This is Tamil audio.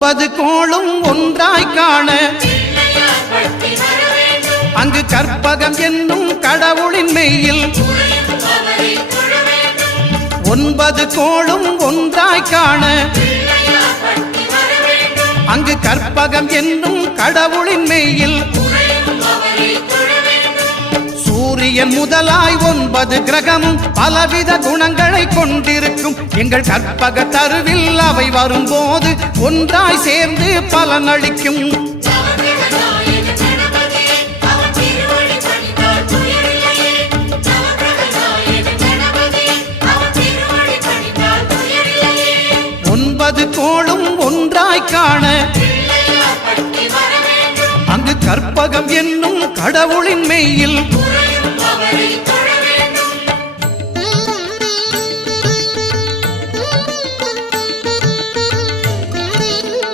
10 கோளும் ஒன்றாய் காண அங்கு கற்பகம் என்னும் கடவுளின் மெய்யில் 9 கோளும் ஒன்றாய் காண அங்கு கற்பகம் என்னும் கடவுளின் மெய்யில் சூரியன் முதலாய் 9 கிரகமும் பலவித குணங்களை கொண்டிருக்கும் எங்கள் கற்பக தருவில் அவை வரும்போது ஒன்றாய் சேர்ந்து பலனளிக்கும். கோளும் ஒன்றாய் காண அங்கு கற்பகம் என்னும் கடவுளின் மெய்யில்